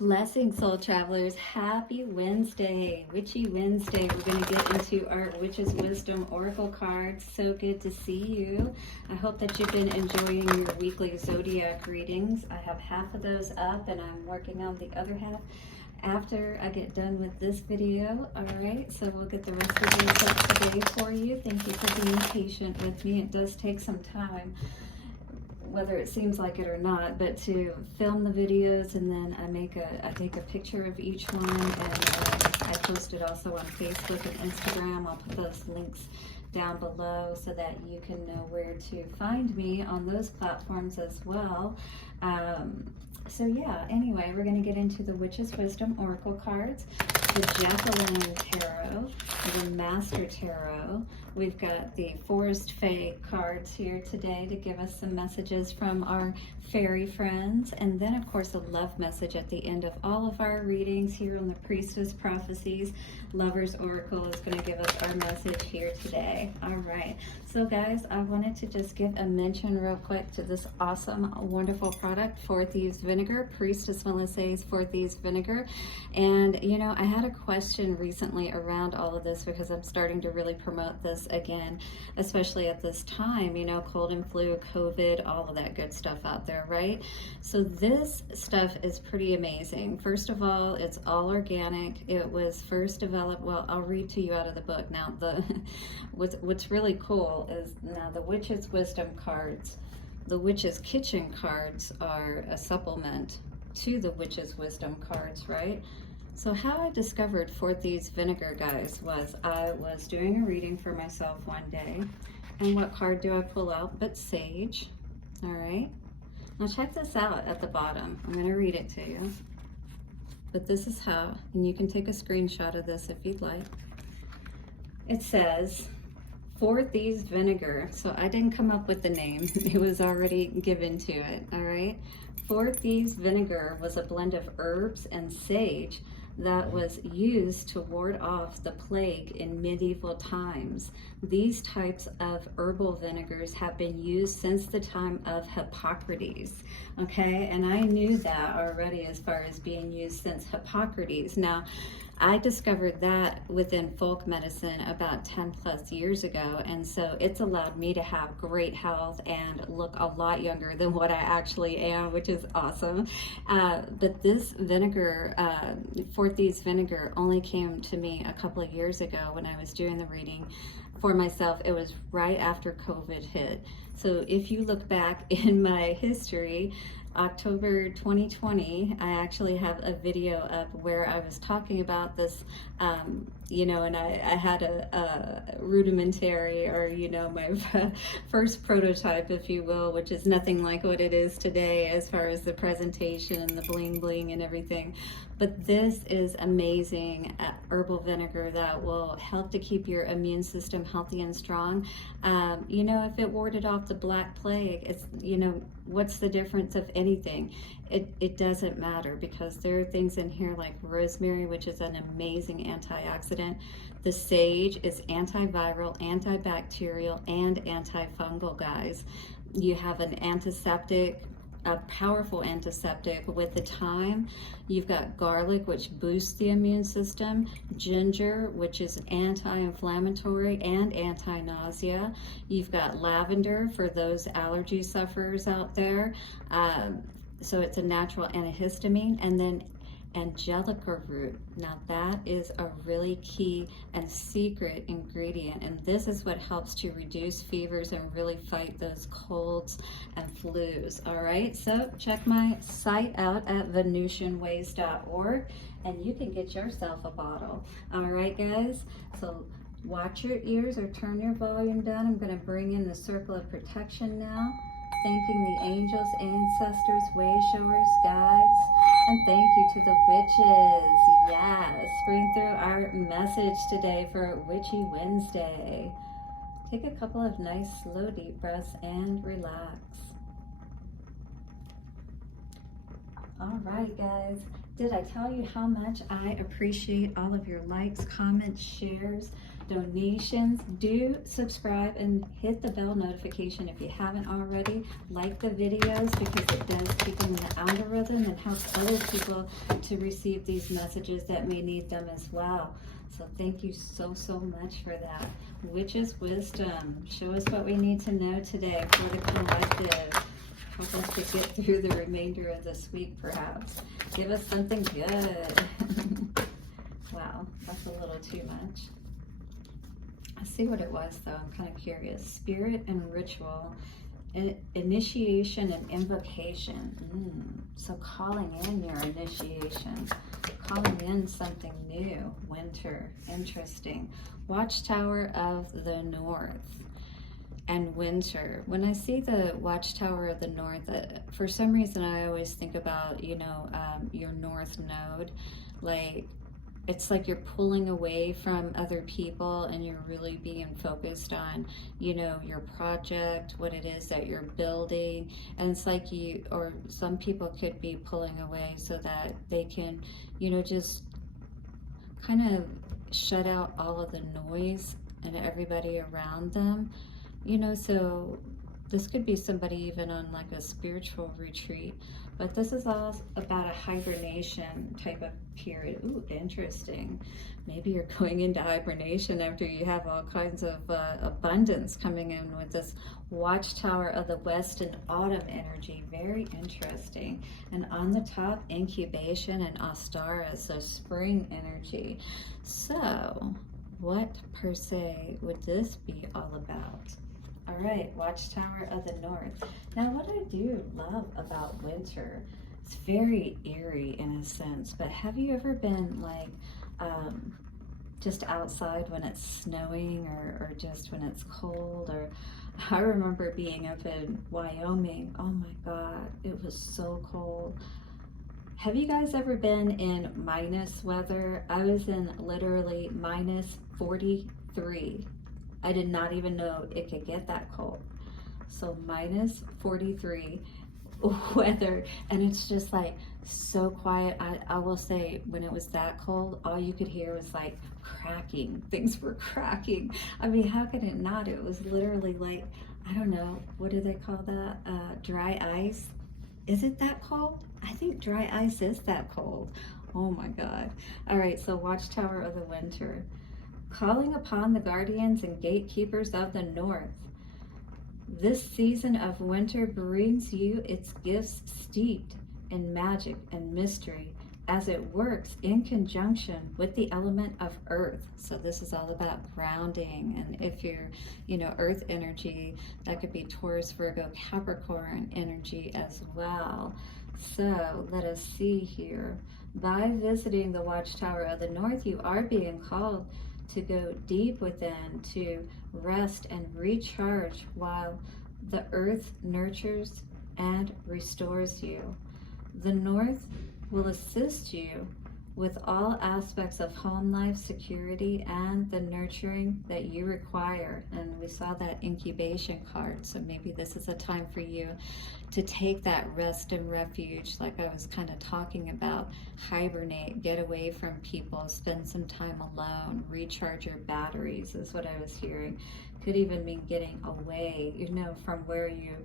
Blessings, soul travelers. Happy Wednesday, Witchy Wednesday. We're going to get into our Witch's Wisdom Oracle cards. So good to see you. I hope that you've been enjoying your weekly zodiac readings. I have half of those up and I'm working on the other half after I get done with this video. All right, so we'll get the rest of these up today for you. Thank you for being patient with me. It does take some time, whether it seems like it or not, but to film the videos, and then I take a picture of each one, and I post it also on Facebook and Instagram. I'll put those links down below so that you can know where to find me on those platforms as well. So yeah, anyway, we're going to get into the Witch's Wisdom Oracle cards, the Jack-o'-lantern Tarot, the Master Tarot. We've got the Forest Fae cards here today to give us some messages from our fairy friends. And then, of course, a love message at the end of all of our readings here on the Priestess Prophecies. Lover's Oracle is going to give us our message here today. All right. So, guys, I wanted to just give a mention real quick to this awesome, wonderful product, 4 Thieves Vinegar, Priestess Melissae's 4 Thieves Vinegar. And, you know, I had a question recently around all of this because I'm starting to really promote this again, especially at this time, you know, cold and flu, COVID, all of that good stuff out there, right? So this stuff is pretty amazing. First of all, it's all organic. It was first developed, well, I'll read to you out of the book. Now, what's really cool is now the Witch's Wisdom cards, the Witch's Kitchen cards are a supplement to the Witch's Wisdom cards, right? So how I discovered 4 Thieves Vinegar, guys, was I was doing a reading for myself one day, and what card do I pull out but Sage? All right, now check this out at the bottom. I'm going to read it to you, but this is how, and you can take a screenshot of this if you'd like. It says 4 Thieves Vinegar. So I didn't come up with the name. It was already given to it, all right? 4 Thieves Vinegar was a blend of herbs and sage that was used to ward off the plague in medieval times. These types of herbal vinegars have been used since the time of Hippocrates, okay? And I knew that already as far as being used since Hippocrates. Now, I discovered that within folk medicine about 10 plus years ago, and so it's allowed me to have great health and look a lot younger than what I actually am, which is awesome. But this vinegar, 4 Thieves Vinegar, only came to me a couple of years ago when I was doing the reading for myself. It was right after COVID hit. So if you look back in my history, October 2020, I actually have a video up where I was talking about this, you know, and I had a rudimentary, or, you know, my first prototype, if you will, which is nothing like what it is today as far as the presentation and the bling bling and everything. But this is amazing herbal vinegar that will help to keep your immune system healthy and strong. You know, if it warded off the Black Plague, it's, you know, what's the difference of anything? It doesn't matter, because there are things in here like rosemary, which is an amazing antioxidant. The sage is antiviral, antibacterial, and antifungal, guys. You have an antiseptic, a powerful antiseptic with the thyme. You've got garlic, which boosts the immune system, ginger, which is anti-inflammatory and anti-nausea. You've got lavender for those allergy sufferers out there. So it's a natural antihistamine. And then angelica root. Now that is a really key and secret ingredient, and this is what helps to reduce fevers and really fight those colds and flus. All right, so check my site out at venusianways.org and you can get yourself a bottle. All right, guys, so watch your ears or turn your volume down. I'm going to bring in the circle of protection now, thanking the angels, ancestors, way showers, guides, and thank you to the witches. Yes, bring through our message today for Witchy Wednesday. Take a couple of nice, slow, deep breaths and relax. All right, guys. Did I tell you how much I appreciate all of your likes, comments, shares? donations. Do subscribe and hit the bell notification if you haven't already. Like the videos because it does keep them in the algorithm and helps other people to receive these messages that may need them as well. So thank you so much for that. Witch's Wisdom. Show us what we need to know today for the collective. Help us to get through the remainder of this week, perhaps. Give us something good. Wow, that's a little too much. I see what it was, though. I'm kind of curious. Spirit and ritual, initiation and invocation. So calling in your initiation, calling in something new. Winter, interesting. Watchtower of the North and winter. When I see the Watchtower of the North, for some reason I always think about, you know, your North Node. Like, it's like you're pulling away from other people and you're really being focused on, you know, your project, what it is that you're building. And it's like you, or some people could be pulling away so that they can, you know, just kind of shut out all of the noise and everybody around them. You know, so this could be somebody even on like a spiritual retreat, but this is all about a hibernation type of period. Ooh, interesting. Maybe you're going into hibernation after you have all kinds of abundance coming in with this Watchtower of the West and autumn energy. Very interesting. And on the top, incubation and Ostara, so spring energy. So what per se would this be all about? All right, Watchtower of the North. Now, what I do love about winter, it's very eerie in a sense, but have you ever been like just outside when it's snowing or just when it's cold? Or I remember being up in Wyoming. Oh my God, it was so cold. Have you guys ever been in minus weather? I was in literally minus 43. I did not even know it could get that cold. So minus 43 weather, and it's just like so quiet. I will say, when it was that cold, all you could hear was like cracking. Things were cracking. I mean, how could it not? It was literally like, I don't know, what do they call that? Dry ice. Is it that cold? I think dry ice is that cold. Oh my God. All right, so Watchtower of the Winter. Calling upon the guardians and gatekeepers of the North. This season of winter brings you its gifts steeped in magic and mystery as it works in conjunction with the element of earth. So this is all about grounding. And if you're, you know, earth energy, that could be Taurus, Virgo, Capricorn energy as well. So let us see here. By visiting the Watchtower of the North, you are being called to go deep within, to rest and recharge while the earth nurtures and restores you. The North will assist you with all aspects of home life, security, and the nurturing that you require. And we saw that incubation card, so maybe this is a time for you to take that rest and refuge, like I was kind of talking about. Hibernate, get away from people, spend some time alone, recharge your batteries is what I was hearing. Could even mean getting away, you know, from where you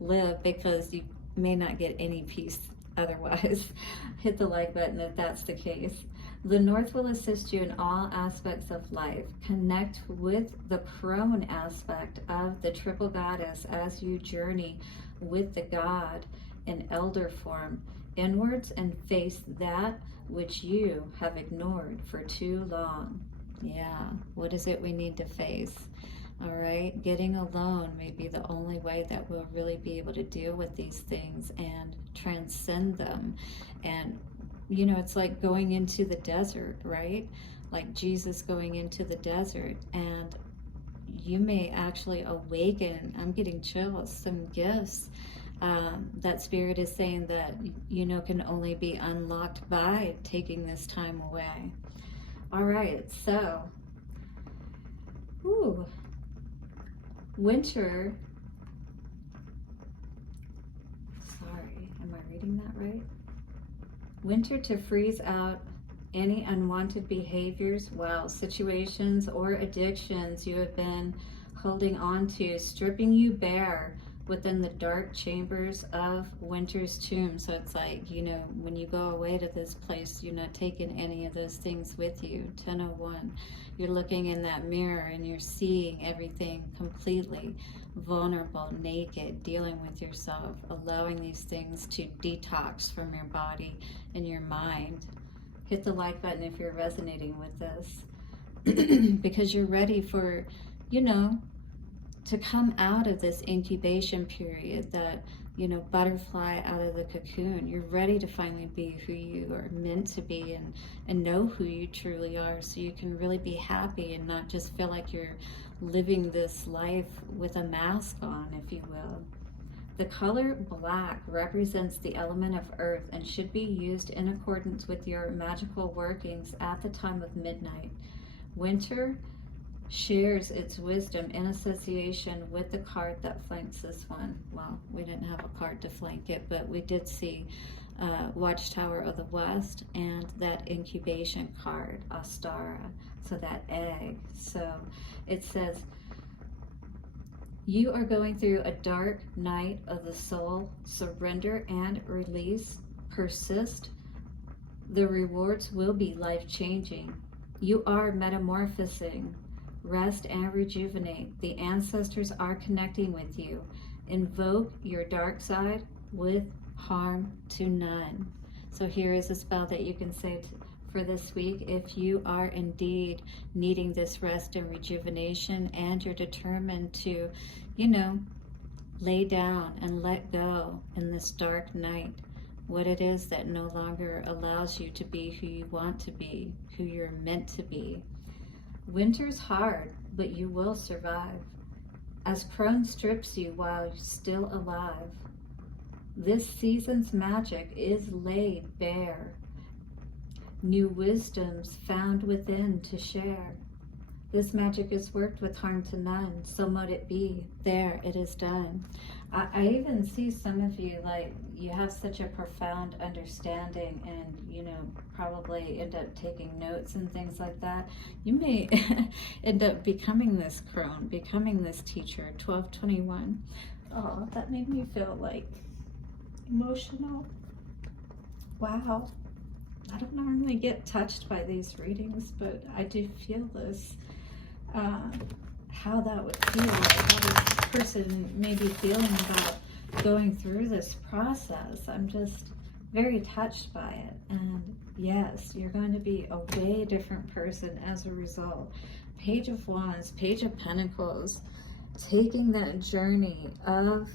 live, because you may not get any peace otherwise. Hit the like button if that's the case. The North will assist you in all aspects of life. Connect with the Crone aspect of the triple goddess as you journey with the God in elder form inwards and face that which you have ignored for too long. Yeah, what is it we need to face? All right, getting alone may be the only way that we'll really be able to deal with these things and transcend them. And, you know, it's like going into the desert, right? Like Jesus going into the desert, and you may actually awaken, I'm getting chills, some gifts that Spirit is saying that, you know, can only be unlocked by taking this time away. All right, so, winter, sorry, am I reading that right? Winter to freeze out Any unwanted behaviors, wow, situations or addictions you have been holding on to, stripping you bare within the dark chambers of winter's tomb. So it's like, you know, when you go away to this place, you're not taking any of those things with you. 1001, you're looking in that mirror and you're seeing everything completely vulnerable, naked, dealing with yourself, allowing these things to detox from your body and your mind. Hit the like button if you're resonating with this because you're ready for, you know, to come out of this incubation period, that, you know, butterfly out of the cocoon. You're ready to finally be who you are meant to be, and know who you truly are, so you can really be happy and not just feel like you're living this life with a mask on, if you will. The color black represents the element of earth and should be used in accordance with your magical workings at the time of midnight. Winter shares its wisdom in association with the card that flanks this one. Well, we didn't have a card to flank it, but we did see Watchtower of the West and that incubation card, Astara, so that egg. So it says, you are going through a dark night of the soul. Surrender and release. Persist. The rewards will be life-changing. You are metamorphosing. Rest and rejuvenate. The ancestors are connecting with you. Invoke your dark side with harm to none. So here is a spell that you can say for this week if you are indeed needing this rest and rejuvenation, and you're determined to, you know, lay down and let go in this dark night what it is that no longer allows you to be who you want to be, who you're meant to be. Winter's hard, but you will survive. As Crone strips you while you're still alive, this season's magic is laid bare. New wisdoms found within to share. This magic is worked with harm to none, so mote it be. There, it is done. I even see some of you, like, you have such a profound understanding, and, you know, probably end up taking notes and things like that. You may end up becoming this crone, becoming this teacher. 1221. Oh, that made me feel, like, emotional. Wow. I don't normally get touched by these readings, but I do feel this, how that would feel, like how this person may be feeling about going through this process. I'm just very touched by it. And yes, you're going to be a way different person as a result. Page of Wands, Page of Pentacles, taking that journey of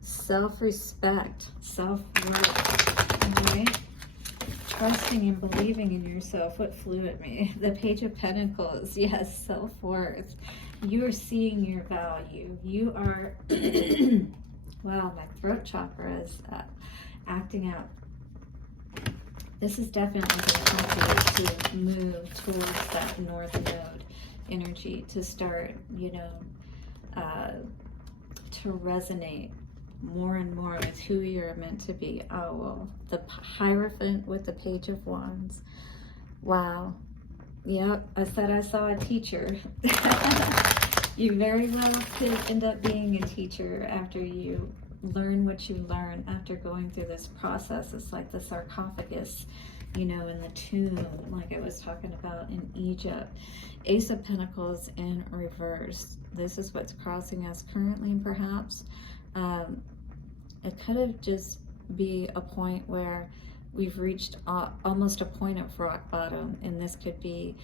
self-respect, self-worth, right? Trusting and believing in yourself. What flew at me? The Page of Pentacles. Yes, self-worth. You are seeing your value. You are, wow, my throat chakra is acting out. This is definitely going to help you to move towards that North Node energy, to start, you know, to resonate more and more with who you're meant to be. Oh, well, the Hierophant with the Page of Wands. Wow. Yep, I said I saw a teacher. You very well could end up being a teacher after you learn what you learn, after going through this process. It's like the sarcophagus, you know, in the tomb, like I was talking about in Egypt. Ace of Pentacles in reverse. This is what's crossing us currently, perhaps. It could have just be a point where we've reached almost a point of rock bottom, and this could be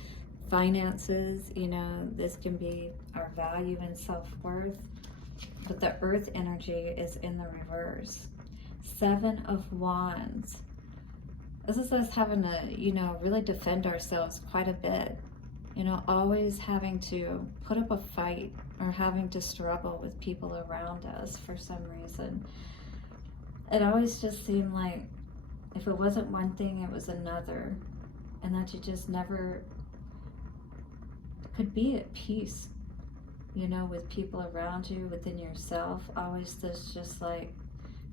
finances, you know, this can be our value and self-worth, but the earth energy is in the reverse. Seven of Wands. This is us having to, you know, really defend ourselves quite a bit, you know, always having to put up a fight or having to struggle with people around us for some reason. It always just seemed like if it wasn't one thing, it was another, and that you just never could be at peace, you know, with people around you, within yourself. Always this just like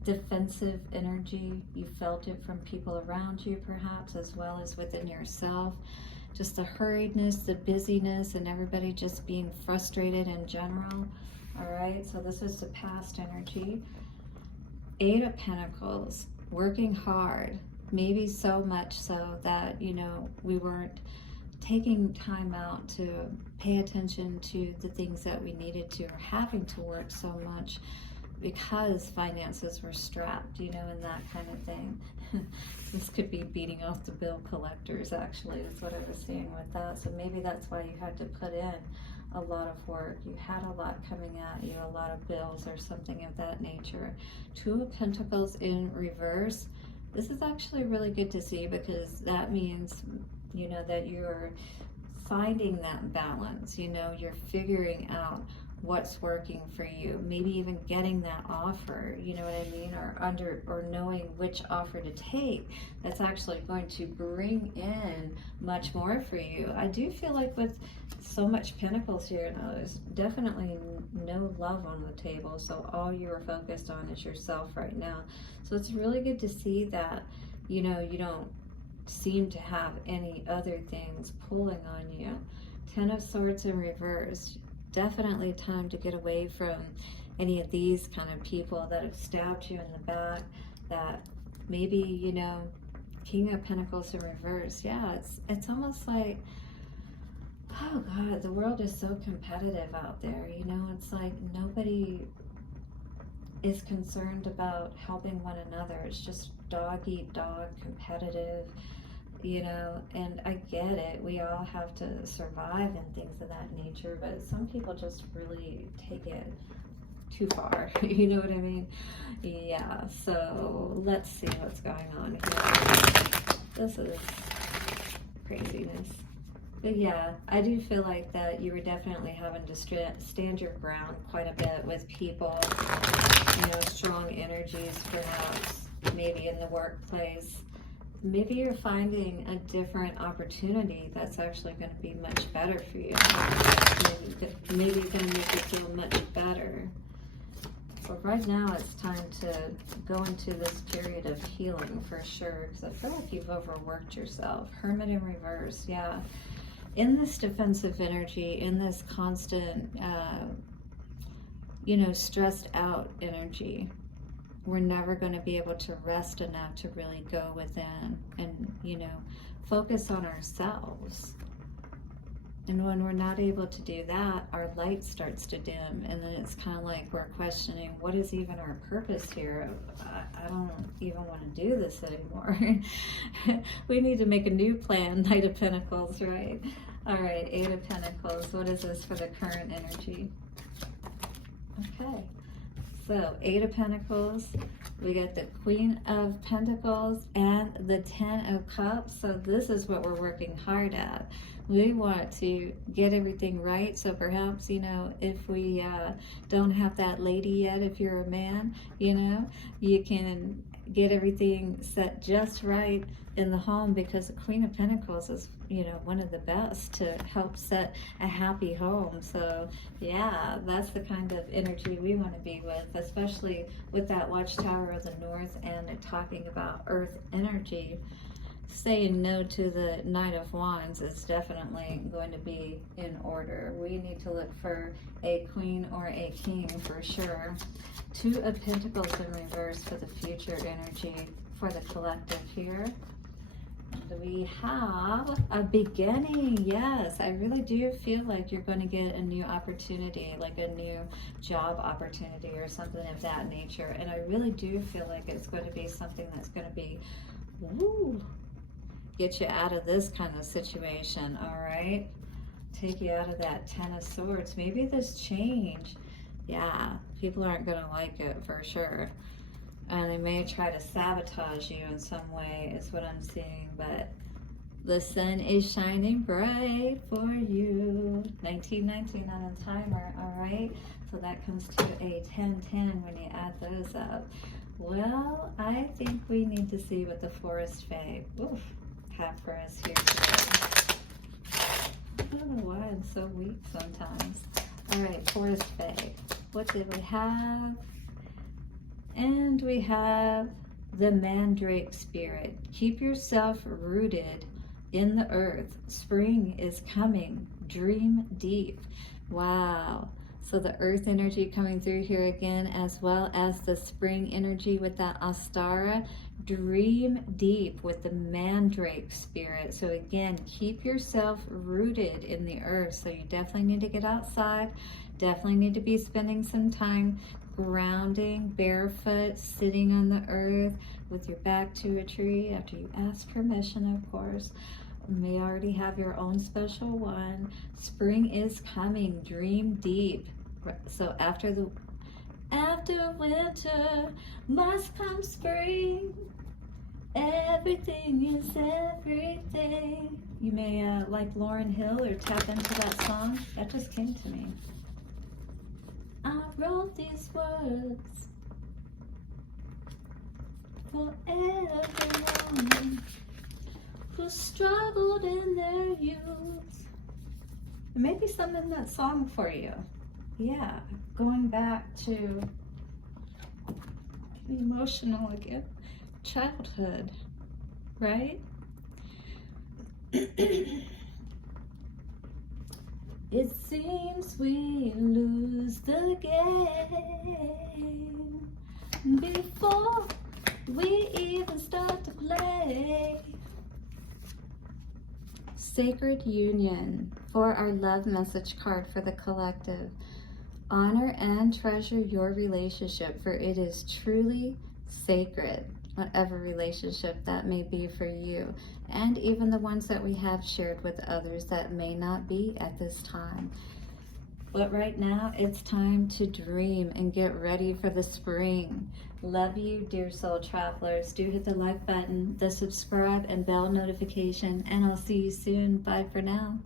defensive energy. You felt it from people around you, perhaps, as well as within yourself. Just the hurriedness, the busyness, and everybody just being frustrated in general. All right, so this is the past energy. 8 of Pentacles, working hard, maybe so much so that, you know, we weren't taking time out to pay attention to the things that we needed to, or having to work so much because finances were strapped, you know, and that kind of thing. This could be beating off the bill collectors, actually, is what I was saying with that. So maybe that's why you had to put in a lot of work. You had a lot coming at you, a lot of bills or something of that nature. 2 of Pentacles in reverse. This is actually really good to see, because that means, you know, that you're finding that balance, you know, you're figuring out what's working for you, maybe even getting that offer, you know what I mean, or knowing which offer to take that's actually going to bring in much more for you. I do feel like with so much Pentacles here now, there's definitely no love on the table, so all you're focused on is yourself right now. So it's really good to see that, you know, you don't seem to have any other things pulling on you. 10 of Swords in reverse. Definitely time to get away from any of these kind of people that have stabbed you in the back, that maybe, you know, King of Pentacles in reverse. Yeah, it's almost like, oh God, the world is so competitive out there, you know. It's like nobody is concerned about helping one another. It's just dog eat dog, competitive, you know, and I get it. We all have to survive and things of that nature, but some people just really take it too far. You know what I mean? Yeah, so let's see what's going on here. This is craziness. But yeah, I do feel like that you were definitely having to stand your ground quite a bit with people, you know, strong energies perhaps, maybe in the workplace. Maybe you're finding a different opportunity that's actually going to be much better for you. Maybe going to make you feel much better. But right now it's time to go into this period of healing for sure, because I feel like you've overworked yourself. Hermit in reverse, yeah. In this defensive energy, in this constant, you know, stressed out energy, we're never going to be able to rest enough to really go within and, you know, focus on ourselves. And when we're not able to do that, our light starts to dim, and then it's kind of like we're questioning, what is even our purpose here? I don't even want to do this anymore. We need to make a new plan. Knight of Pentacles, right? All right, 8 of Pentacles. What is this for the current energy? Okay. So 8 of Pentacles, we got the Queen of Pentacles and the 10 of Cups. So this is what we're working hard at. We want to get everything right. So perhaps, you know, if we don't have that lady yet, if you're a man, you know, you can get everything set just right in the home, because the Queen of Pentacles is, you know, one of the best to help set a happy home. So yeah, that's the kind of energy we want to be with, especially with that Watchtower of the North and talking about earth energy. Saying no to the Knight of Wands is definitely going to be in order. We need to look for a queen or a king for sure. 2 of Pentacles in reverse for the future energy for the collective here. And we have a beginning. Yes, I really do feel like you're going to get a new opportunity, like a new job opportunity or something of that nature. And I really do feel like it's going to be something that's going to be, woo, get you out of this kind of situation, all right? Take you out of that 10 of Swords. Maybe this change, yeah, people aren't going to like it for sure. And they may try to sabotage you in some way, is what I'm seeing. But the sun is shining bright for you. 1919 on a timer, all right? So that comes to a 1010 when you add those up. Well, I think we need to see what the Forest Fae have for us here today. I don't know why I'm so weak sometimes. All right, Forest Fae. What did we have? And we have the Mandrake Spirit. Keep yourself rooted in the earth. Spring is coming. Dream deep. Wow. So the earth energy coming through here again, as well as the spring energy with that Astara. Dream deep with the Mandrake Spirit. So again, keep yourself rooted in the earth. So you definitely need to get outside. Definitely need to be spending some time grounding, barefoot, sitting on the earth with your back to a tree after you ask permission, of course. You may already have your own special one. Spring is coming. Dream deep. So after winter must come spring. Everything is everything. You may like Lauryn Hill or tap into that song. That just came to me. I wrote these words for everyone who struggled in their youth. Maybe some in that song for you. Yeah, going back to emotional again. Childhood, right? It seems we lose the game before we even start to play. Sacred Union for our love message card for the collective. Honor and treasure your relationship, for it is truly sacred. Whatever relationship that may be for you, and even the ones that we have shared with others that may not be at this time. But right now, it's time to dream and get ready for the spring. Love you, dear soul travelers. Do hit the like button, the subscribe and bell notification, and I'll see you soon. Bye for now.